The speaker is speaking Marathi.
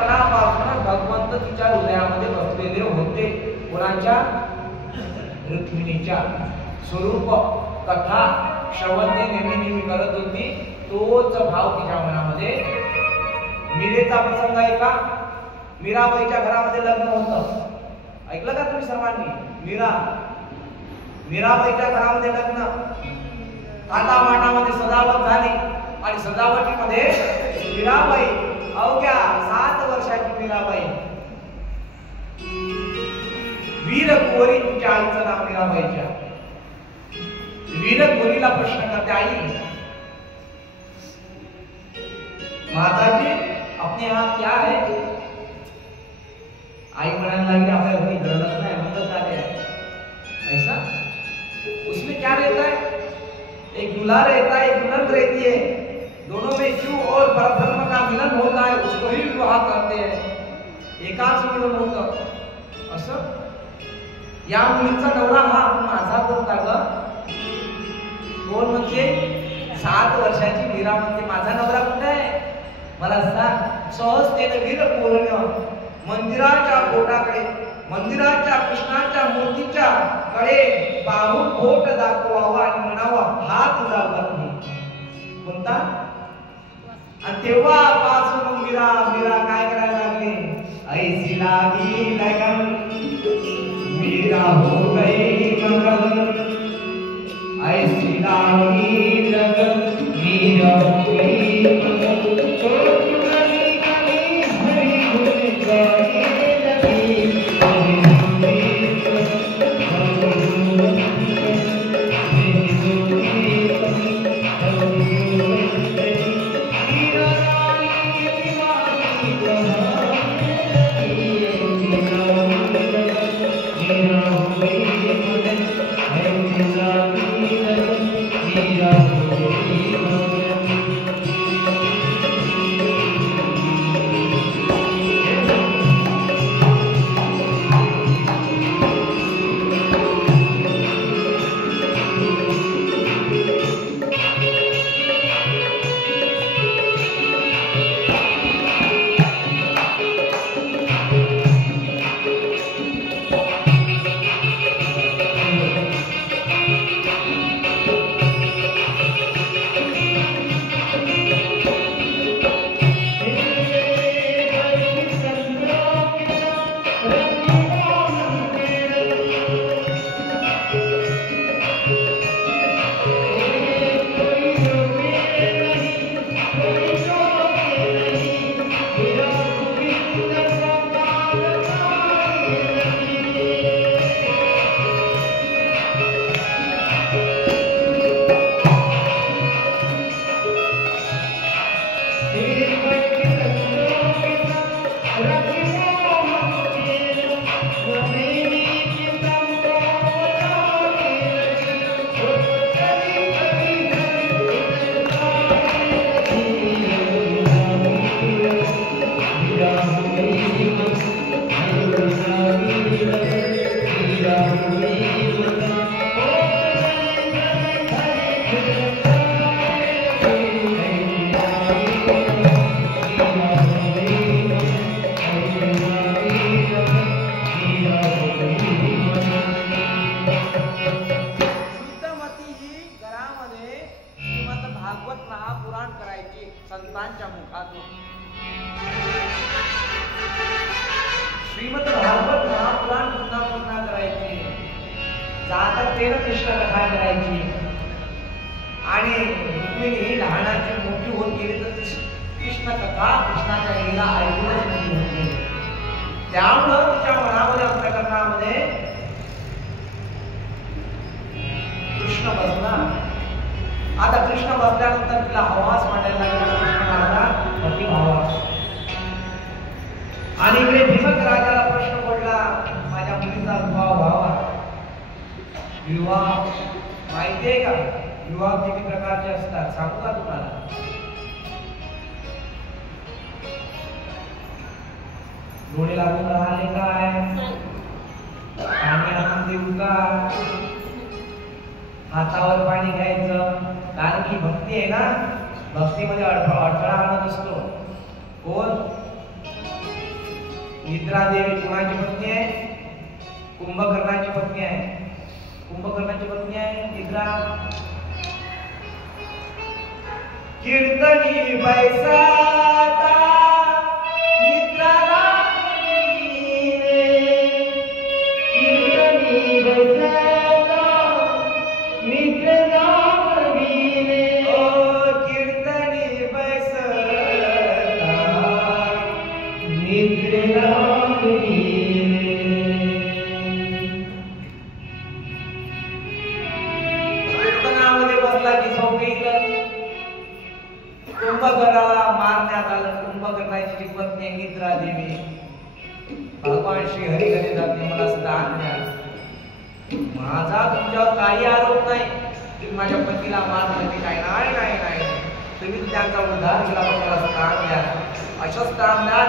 लहानपणापासून भगवंत तिच्या हृदयामध्ये बसलेले होते. कोणाच्या? रुक्मिणीच्या. स्वरूप कथा श्रवण ते नेहमी करत होती. तोच भाव तिच्या मनामध्ये. मीरेचा प्रसंग आहे का? मीराबाईच्या घरामध्ये लग्न होतं. ऐकलं का तुम्ही सर्वांनी? मीराबाईच्या घरामध्ये लग्न. थाटामाटामध्ये सजावट झाली आणि सजावटीमध्ये मीराबाई, अवघ्या 7 वर्षाची मीराबाई, वीर कुंवरी. तुमच्या आईचं नाव मीराबाईच्या. वीर कुंवरीला प्रश्न करते, आई माताजी अपने यहाँ क्या है? आई म्हणायला लागली, आपल्या घरी धडक नाही, मदत आले है. ऐसा उसमें क्या रहता है? एक दूल्हा रहता है, एक दुल्हन रहती है. दोनों में जीव और परब्रह्म का मिलन होता है, उसको ही विवाह करते हैं. एकाच मिलन होतं. असं या मुलीचा नवरा हा माझा कोणता ग? कोण म्हणते? 7 वर्षाची मीरा म्हणते माझा नवरा कुठे आहे? मला सांग. सहजतेने वीर कुंवरीने मंदिराच्या बोटाकडे, मंदिराच्या कृष्णाच्या मूर्तीच्या कडे बाहू बोट दाखवावा आणि म्हणावा हा तुझा पत्नी. कोणता? आणि तेव्हापासून मीरा काय करायला लागली? ऐसी लागी लगन मीरा हो गई मगन. ऐसी लागी लगन मीरा हो गई मगन. हातावर पाणी घ्यायचं, कारण की भक्ती आहे ना, भक्तीमध्ये अडथळा आणत असतो. कोण? निद्रा देवी कोणाची पत्नी आहे? कुंभकर्णाची पत्नी आहे. कुंभकर्णाची पत्नी आहे निद्रा. कीर्तनी बैसाता निद्रा लागली रे. कीर्तनी बैसाता निद्रा लागली रे. ओ कीर्तनी बैसाता निद्रा लागली रे. कीर्तनामध्ये बसला की झोपेल. कुंभकर्णाला मारण्यात आलं. कुंभकर्णाची पत्नी निद्रा देवी भगवान श्री हरी घरी जाते, मला स्थान द्या. माझा तुमच्यावर काही आरोप नाही की माझ्या पतीला मारलं की काय. नाही नाही नाही, तुम्ही त्यांचा उद्धार केला, मला स्थान द्या. असं स्थान द्या